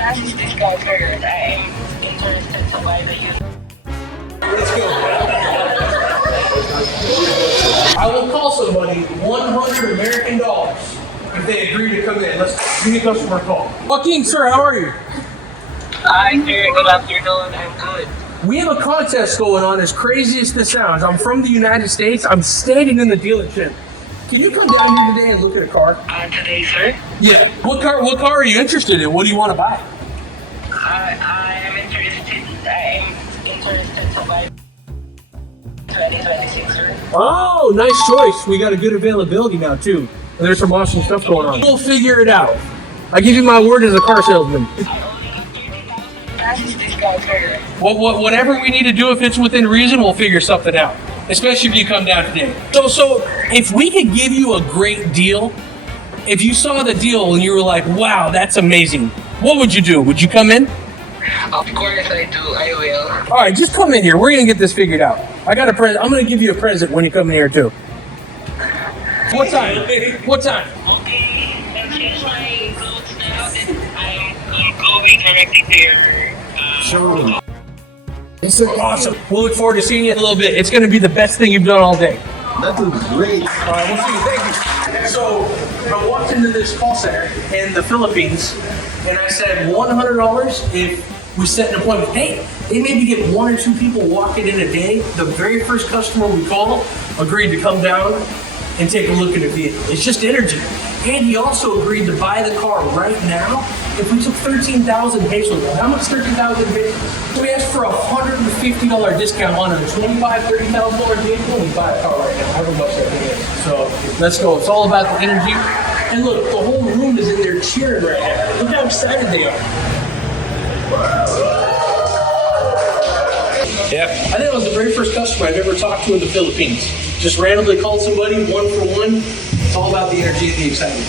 This discount card. I'm interested to buy the used. Let's go. I will call somebody $100 if they agree to come in. Let's give me a customer call. Joaquin, sir, how are you? Hi, sir. Good afternoon. I'm good. We have a contest going on, as crazy as this sounds. I'm from the United States. I'm standing in the dealership. Can you come down here today and look at a car? Today, sir? Yeah. What car are you interested in? What do you want to buy? I'm interested to buy 2026, sir. Oh, nice choice. We got a good availability now, too. And there's some awesome stuff going on. We'll figure it out. I give you my word as a car salesman. This discount card. Whatever we need to do, if it's within reason, we'll figure something out. Especially if you come down today. So if we could give you a great deal, if you saw the deal and you were like, wow, that's amazing, what would you do? Would you come in? Of course I do. I will. All right, just come in here. We're gonna get this figured out. I got a present. I'm gonna give you a present when you come in here too. What time? What time? Okay. I'll change my clothes now. Then I'm going directly to your Showroom. This is awesome. We'll look forward to seeing you in a little bit. It's gonna be the best thing you've done all day. That was great. All right, we'll see you. Thank you. So I walked into this call center in the Philippines, and I said $100 if we set an appointment. Hey, they maybe get 1 or 2 people walking in a day. The very first customer we called agreed to come down and take a look at the vehicle. It's just energy. And he also agreed to buy the car right now if we took 13,000 pesos. How much 13,000 pesos? So we asked for a $150 discount on a $25,000, $30,000 vehicle, and we buy a car right now. However much that thing is. So let's go. It's all about the energy. And look, the whole room is in there cheering right now. Look how excited they are. Yep. I think it was the very first customer I've ever talked to in the Philippines. Just randomly called somebody, one for one. It's all about the energy and the excitement.